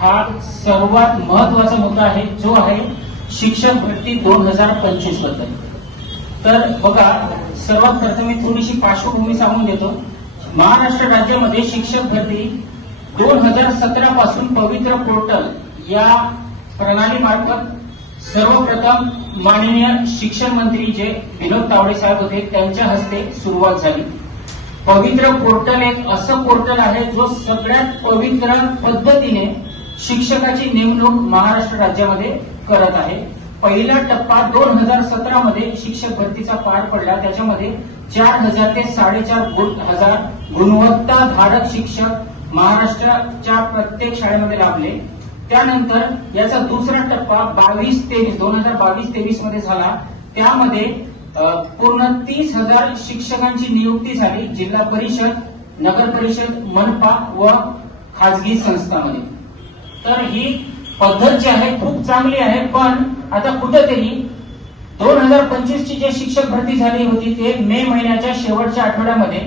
हा सर्वात महत्वाचा मुद्दा आहे, जो आहे शिक्षक भरती 2025 बद्दल। तर बघा, सर्वात प्रथम मी थोडीशी पार्श्वभूमी सांगून देतो। महाराष्ट्र राज्यामध्ये शिक्षक भरती 2017 पासून पवित्र पोर्टल या प्रणालीमार्फत सर्वप्रथम माननीय शिक्षण मंत्री जे विनोद तावडे साहेब होते त्यांच्या हस्ते सुरुवात झाली। पवित्र पोर्टल एक असं पोर्टल आहे जो सगळ्यात पवित्र पद्धतीने शिक्षकाची नेमणूक महाराष्ट्र राज्यामध्ये करत आहे। पहिला टप्पा 2017 मध्ये शिक्षक भरतीचा पार पडला, त्याच्यामध्ये 4000 ते 4500 गुणवत्ताधारक शिक्षक महाराष्ट्राच्या प्रत्येक शाळेमध्ये लाभले। त्यानंतर याचा दुसरा टप्पा 2022-23 मध्ये झाला, त्यामध्ये पूर्ण 30,000 शिक्षकांची नियुक्ती झाली जिल्हा परिषद, नगर परिषद, मनपा व खाजगी संस्थांमध्ये। तर ही पद्धत जी आहे खूप चांगली आहे, पण आता कुठेतरी 2025 ची जे शिक्षक भरती झाली होती ते मे महिन्याच्या शेवटच्या आठवड्यामध्ये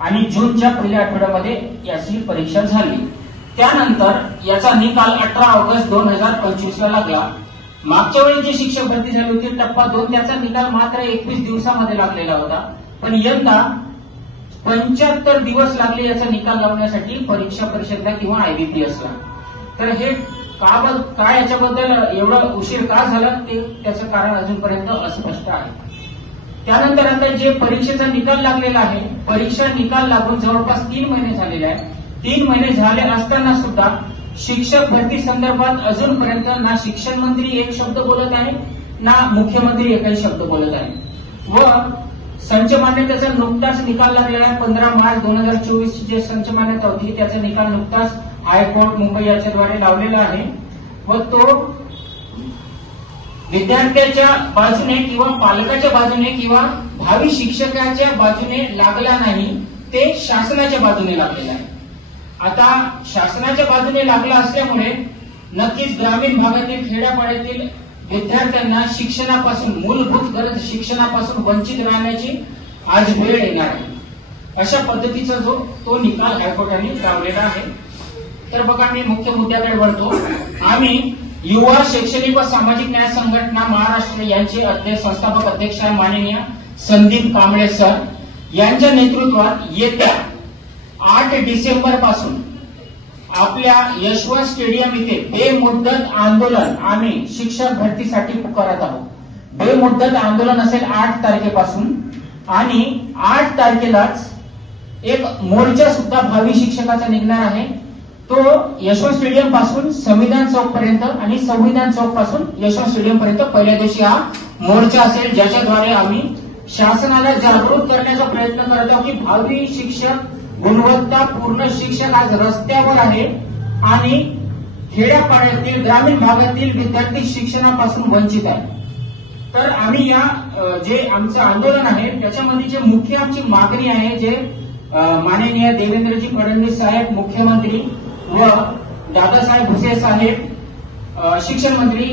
आणि जूनच्या पहिल्या आठवड्यामध्ये याची परीक्षा झाली। त्यानंतर याचा निकाल 18 ऑगस्ट 2025 ला लागला। मागच्या वेळी जी शिक्षक भरती झाली होती टप्पा 2, त्याचा निकाल मात्र 21 दिवसामध्ये लागलेला होता, पण यंदा 75 दिवस लागले याचा निकाल लावण्यासाठी परीक्षा परिषदला किंवा IBPSला। तर हे काय याच्याबद्दल एवढा उशीर का झाला ते त्याचं कारण अजूनपर्यंत अस्पष्ट आहे। त्यानंतर आता जे परीक्षेचा निकाल लागलेला आहे, परीक्षा निकाल लागून जवळपास 3 महिने झालेले आहे। 3 महिने झाले असताना सुद्धा शिक्षक भरती संदर्भात अजूनपर्यंत ना शिक्षण मंत्री एक शब्द बोलत आहे, ना मुख्यमंत्री एकही शब्द बोलत आहे। व संच मान्यतेचा नुकताच निकाल लागलेला आहे। 15 मार्च 2024 ची जे संच मान्यता होती त्याचा निकाल नुकताच हायकोर्ट मुंबई याच्याद्वारे लावलेला आहे व तो विद्यार्थ्याच्या बाजूने किंवा पालकाच्या बाजूने किंवा भावी शिक्षकाच्या बाजूने लागला नाही, ते शासनाच्या बाजूने लागलेला आहे। आता शासनाच्या बाजूने लागला असल्यामुळे नक्कीच ग्रामीण भागातील खेड्यापाड्यातील विद्यार्थ्यांना शिक्षणापासून, मूलभूत गरज शिक्षणापासून वंचित राहण्याची आज वेळ येणार आहे। अशा पद्धतीचा जो तो निकाल हायकोर्टाने लावलेला आहे। तर बघा, मी मुख्य मुद्द्याकडे वळतो। आम्ही युवा शैक्षणिक व सामाजिक न्याय संघटना महाराष्ट्र यांचे अध्यक्ष, संस्थापक अध्यक्ष माननीय संदीप कांबळे सर यांच्या नेतृत्वात येत्या 8 डिसेंबर पासून आपल्या यशवंत स्टेडियम इथे बेमुदत आंदोलन आम्ही शिक्षक भरतीसाठी पुकारत आहोत। बेमुदत आंदोलन असेल 8 तारखेपासून आणि 8 तारखेलाच एक मोर्चा सुद्धा भावी शिक्षकाचा निघणार आहे। तो यशवंत स्टेडियम पासून संविधान चौक पर्यंत आणि संविधान चौक पासून यशवंत स्टेडियम पर्यंत पहिल्या दिवशी हा मोर्चा असेल, ज्याच्याद्वारे आम्ही शासनाला जागृत करण्याचा प्रयत्न करत आहोत की भावी शिक्षक, गुणवत्तापूर्ण शिक्षक आज रस्त्यावर आहे आणि खेड्यापाड्यातील, ग्रामीण भागातील विद्यार्थी शिक्षणापासून वंचित आहे। तर आम्ही या जे आमचं आंदोलन आहे त्याच्यामध्ये जे मुख्य आमची मागणी आहे, जे माननीय देवेंद्रजी फडणवीस साहेब मुख्यमंत्री व दादासाहेब भुसे साहेब शिक्षण मंत्री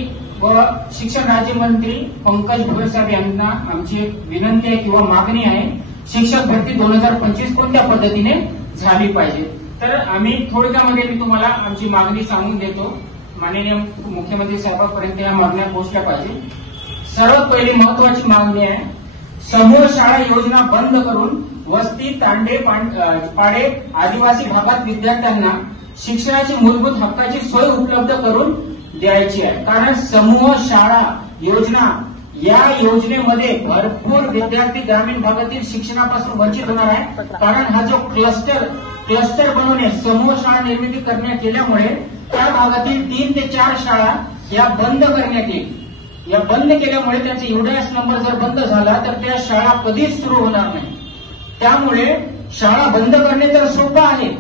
व शिक्षण राज्यमंत्री पंकज भुसे साहेब यांना आमची एक विनंती आहे किंवा मागणी आहे, शिक्षक भरती 2025 कोणत्या पद्धतीने झाली पाहिजे। तर आम्ही थोडक्यामध्ये मी तुम्हाला आमची मागणी सांगून देतो, माननीय मुख्यमंत्री साहेबांपर्यंत या मागण्या पोहोचल्या पाहिजे। सर्वात पहिली महत्वाची मागणी आहे, समूह शाळा योजना बंद करून वस्ती, तांडे, पाडे, आदिवासी भागात विद्यार्थ्यांना शिक्षणाची मूलभूत हक्काची सोय उपलब्ध करून द्यायची आहे। कारण समूह शाळा योजना, या योजनेमध्ये भरपूर विद्यार्थी ग्रामीण भागातील शिक्षणापासून वंचित होणार आहे। कारण हा जो क्लस्टर बनवणे, समूह शाळा निर्मिती करण्यात केल्यामुळे त्या भागातील 3 ते 4 शाळा या बंद करण्यात येईल। या बंद केल्यामुळे त्यांचा युडीएस नंबर जर बंद झाला तर त्या शाळा कधीच सुरू होणार नाही। त्यामुळे शाळा बंद करणे तर सोपं आहे,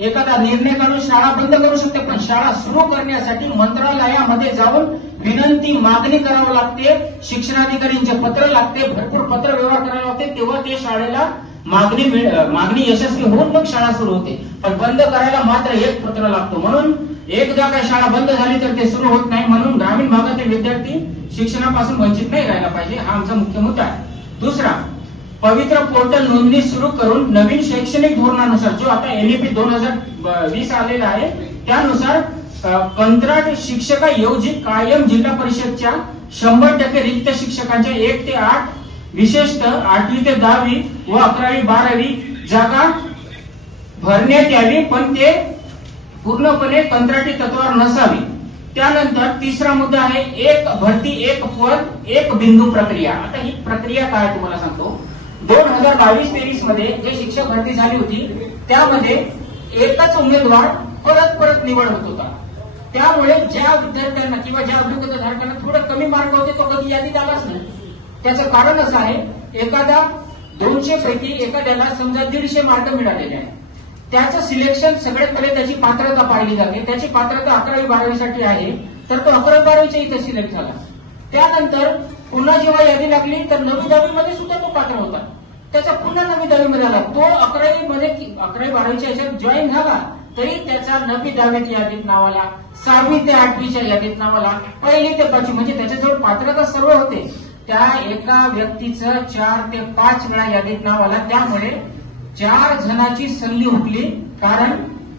एखादा निर्णय काढून शाळा बंद करू शकते, पण शाळा सुरू करण्यासाठी मंत्रालयामध्ये जाऊन विनंती, मागणी करावं लागते, शिक्षणाधिकाऱ्यांचे पत्र लागते, भरपूर पत्र व्यवहार करावा लागते, तेव्हा ते शाळेला मागणी यशस्वी होऊन मग शाळा सुरू होते। पण बंद करायला मात्र एक पत्र लागतो, म्हणून एकदा काय शाळा बंद झाली तर ते सुरू होत नाही। म्हणून ग्रामीण भागातील विद्यार्थी शिक्षणापासून वंचित नाही राहायला पाहिजे, हा आमचा मुख्य मुद्दा आहे। दुसरा, पवित्र पोर्टल नोंदणी सुरू करून नवीन शैक्षणिक धोरणानुसार, जो आता NEP 2020 आलेला आहे त्यानुसार कंत्राट शिक्षकाऐवजी कायम जिल्हा परिषदच्या 100% रिक्त शिक्षकांच्या 1 ते 8 विशेषतः 8वी ते 10वी व 11वी 12वी जागा भरण्यात यावी, पण ते पूर्णपणे कंत्राटी तत्वावर नसावी. त्यानंतर तिसरा मुद्दा आहे एक भरती एक पद एक बिंदू प्रक्रिया. आता ही प्रक्रिया काय तुम्हाला सांगतो. 2022-23 मध्ये जे शिक्षक भरती झाली होती त्यामध्ये एकच उमेदवार परत परत निवड होत होता. त्यामुळे ज्या विद्यार्थ्यांना किंवा ज्या अभियोग्यताधारकांना थोडे कमी मार्क होते तो कधी यादीत आलाच नाही. त्याचं कारण असं आहे, एखादा 200 पैकी एखाद्याला समजा 150 मार्क मिळालेले आहे, त्याचं सिलेक्शन सगळ्यात पहिले त्याची पात्रता पाहिली जाते. त्याची पात्रता 11वी 12वी साठी आहे, तर तो 11वी 12वीच्या इथे सिलेक्ट झाला. त्यानंतर पुन्हा जेव्हा यादी लागली तर 9वी 10वी मध्ये सुद्धा तो पात्र होता, त्याचा पुन्हा 9वी 10वी मध्ये आला. तो 11वी 12वीच्या याच्यात जॉईन झाला तरी त्याचा 9वी 10वी यादीत नाव आला, 6वी ते 8वीच्या यादीत नाव आला, 1ली ते 5वी म्हणजे त्याच्याजवळ पात्रता सर्व होते. त्या एका व्यक्तीचं 4 ते 5 वेळा यादीत नाव आला. त्यामुळे 4 जणांची संधी हुकली, कारण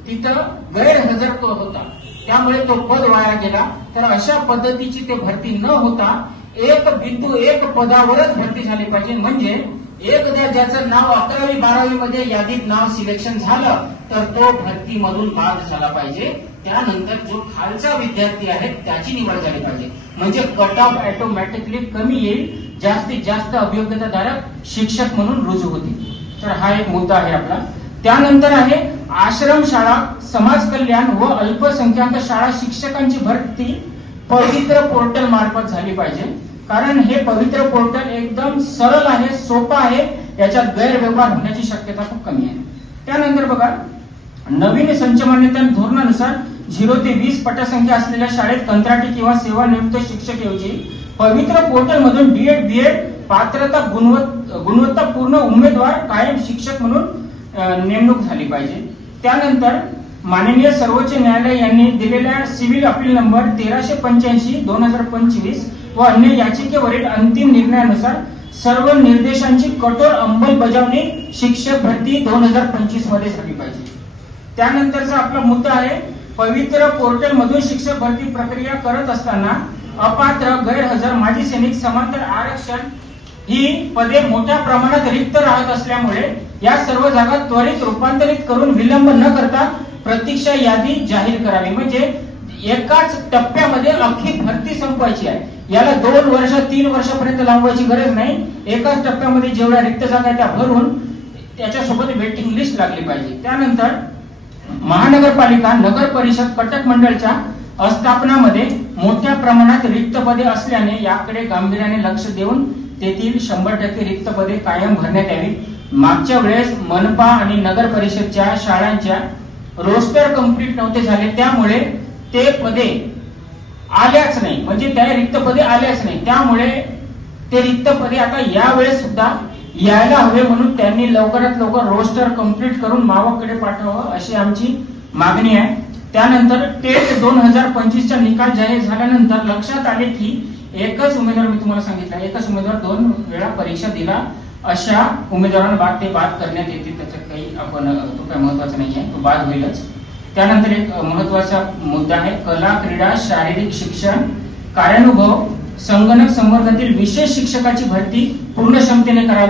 तिथं गैरहजर तो होता, त्यामुळे तो पद वाया गेला. तर अशा पद्धतीची ते भरती न होता एक बिंदू एक पदावरच भरती झाली पाहिजे. म्हणजे एकदा ज्याचं नाव 11वी 12वी मध्ये यादीत नाव सिलेक्शन झालं तर तो भरतीमधून बाद झाला पाहिजे. त्यानंतर जो खालचा विद्यार्थी आहे त्याची निवड झाली पाहिजे, म्हणजे कट ऑफ ऑटोमॅटिकली कमी येईल, जास्तीत जास्त अभियोग्यताधारक शिक्षक म्हणून रुजू होतील. तर हा एक मुद्दा आहे आपला. त्यानंतर आहे आश्रमशाळा, समाज कल्याण व अल्पसंख्याक शाळा शिक्षकांची भरती पवित्र पोर्टल मार्फत झाली पाहिजे. कारण हे पवित्र पोर्टल एकदम सरळ आहे, सोपं आहे, याच्यात गैरव्यवहार होण्याची शक्यता खूप कमी आहे. त्यानंतर बघा, नवीन संचमान्यता धोरणानुसार 0 ते 20 पटसंख्या असलेल्या शाळेत कंत्राटी किंवा सेवानिवृत्त शिक्षकऐवजी पवित्र पोर्टल मधून बीएड बीएड पात्रता गुणवत्तापूर्ण उमेदवार कायम शिक्षक म्हणून नेमणूक झाली पाहिजे. त्यानंतर माननीय सर्वोच्च न्यायालय यांनी दिलेल्या सिव्हिल अपील नंबर 1385/2025 व अन्य याचिकेवरील अंतिम निर्णयानुसार सर्व निर्देशांची कठोर अंमलबजावणी शिक्षक भरती 2025 मध्ये झाली पाहिजे. त्यानंतरचा आपला मुद्दा आहे, पवित्र पोर्टल मधून शिक्षक भरती प्रक्रिया करत असताना अपात्र, गैरहजर, माजी सैनिक, समांतर आरक्षण ही पदे मोठ्या प्रमाणात रिक्त राहत असल्यामुळे या सर्व जागा त्वरित रूपांतरित करून विलंब न करता प्रतीक्षा यादी जाहीर करावी. म्हणजे एकाच टप्प्यामध्ये अख्खी भरती संपवायची आहे. याला 2 वर्ष 3 वर्षापर्यंत लांबवायची गरज नाही. एकाच टप्प्यामध्ये जेवढ्या रिक्त जागा त्या भरून त्याच्यासोबत वेटिंग लिस्ट लागली पाहिजे. त्यानंतर महानगरपालिका, नगर परिषद, कटक मंडळच्या अस्थापनामध्ये मोठ्या प्रमाणात रिक्त पदे असल्याने याकडे गांभीर्याने लक्ष देऊन तेथील 100% रिक्त पदे कायम भरण्यात यावी. मागच्या वेळेस मनपा आणि नगर परिषदच्या शाळांच्या रोस्टर कंप्लीट नव्हते झाले, त्यामुळे ते पदे आल्याच नाही, म्हणजे त्या रिक्त पदे आल्याच नाही. त्यामुळे ते रिक्त पदे आता यावेळेस सुद्धा यायला हवे, म्हणून त्यांनी लवकरात लवकर रोस्टर कंप्लीट करून मावकडे पाठवावं अशी आमची मागणी आहे. त्यानंतर टेट 2025चा निकाल जाहीर झाल्यानंतर लक्षात आले की एकच उमेदवार, मी तुम्हाला सांगितलं, एकच उमेदवार 2 वेळा परीक्षा दिला, अशा उमेदवारांना ते बाद करण्यात येते. त्याच्यात काही तो काही महत्वाचा नाही आहे, तो बाद होईलच. त्यानंतर एक महत्वाचा मुद्दा आहे, कला, क्रीडा, शारीरिक शिक्षण, कार्यानुभव, संगणक संवर्गातील विशेष शिक्षकाची भरती पूर्ण क्षमतेने करावी.